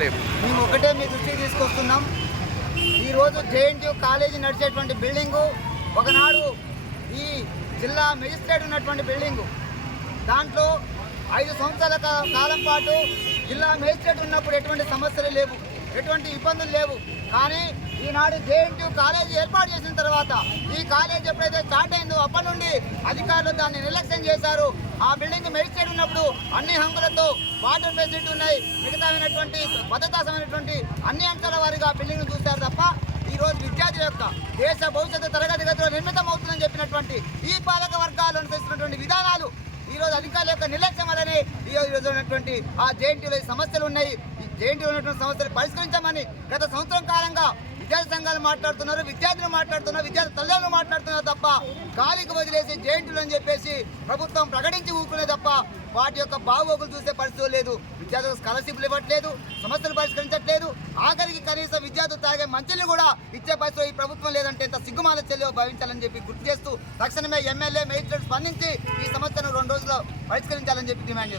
మేము ఒకటే మీ దృష్టికి తీసుకొస్తున్నాం. ఈరోజు జేఎన్టీయూ కాలేజీ నడిచేటువంటి బిల్డింగు ఒకనాడు ఈ జిల్లా మెజిస్ట్రేట్ ఉన్నటువంటి బిల్డింగు. దాంట్లో 5 సంవత్సరాల కాలం పాటు జిల్లా మెజిస్ట్రేట్ ఉన్నప్పుడు ఎటువంటి సమస్యలు లేవు, ఎటువంటి ఇబ్బందులు లేవు. కానీ ఈనాడు జేఎన్టీయూ కాలేజీ ఏర్పాటు చేసిన తర్వాత ఈ కాలేజీ ఎప్పుడైతే స్టార్ట్ అయిందో అప్పటి నుండి అధికారులు దాన్ని నిర్లక్ష్యం చేశారు. ఆ బిల్డింగ్ మెజిస్ట్రేట్ ఉన్నప్పుడు అన్ని హంగులతో వాటర్ ఫెసిలిటీ ఉన్నాయి, మిగతామైనటువంటి భద్రతామైనటువంటి అన్ని అంశాల వారిగా బిల్డింగ్ చూశారు తప్ప ఈరోజు విద్యార్థుల యొక్క దేశ భవిష్యత్తు తరగతి గదిలో నిర్మితం అవుతుందని చెప్పినటువంటి ఈ పాలక వర్గాలు అనుసరిస్తున్నటువంటి విధానాలు ఈరోజు అధికారుల యొక్క నిర్లక్ష్యం వల్లనే ఈరోజు ఉన్నటువంటి ఆ జేఎన్టీయూలో సమస్యలు ఉన్నాయి. ఈ జేఎన్టీయూలో ఉన్నటువంటి సమస్యలు పరిష్కరించమని గత సంవత్సరం కాలంగా విద్యార్థి సంఘాలు మాట్లాడుతున్నారు, విద్యార్థులు మాట్లాడుతున్నారు, విద్యార్థి తల్లిదండ్రులు మాట్లాడుతున్నారు తప్ప గాలికి వదిలేసి జేఎన్టీయూలు అని చెప్పేసి ప్రభుత్వం ప్రకటించి ఊరుకునే తప్ప వాటి యొక్క బాగోగులు చూసే పరిస్థితి లేదు. విద్యార్థులకు స్కాలర్షిప్లు ఇవ్వట్లేదు, సమస్యలు పరిష్కరించట్లేదు, ఆఖరికి కనీసం విద్యార్థులు తాగే మంచిని కూడా ఇచ్చే పరిస్థితి ఈ ప్రభుత్వం లేదంటే ఎంత సిగ్గుమాల చెల్లియో భావించాలని చెప్పి గుర్తు చేస్తూ తక్షణమే ఎమ్మెల్యే మేజిస్ట్రేట్ స్పందించి ఈ సమస్యను 2 రోజుల్లో పరిష్కరించాలని చెప్పి డిమాండ్ చేస్తారు.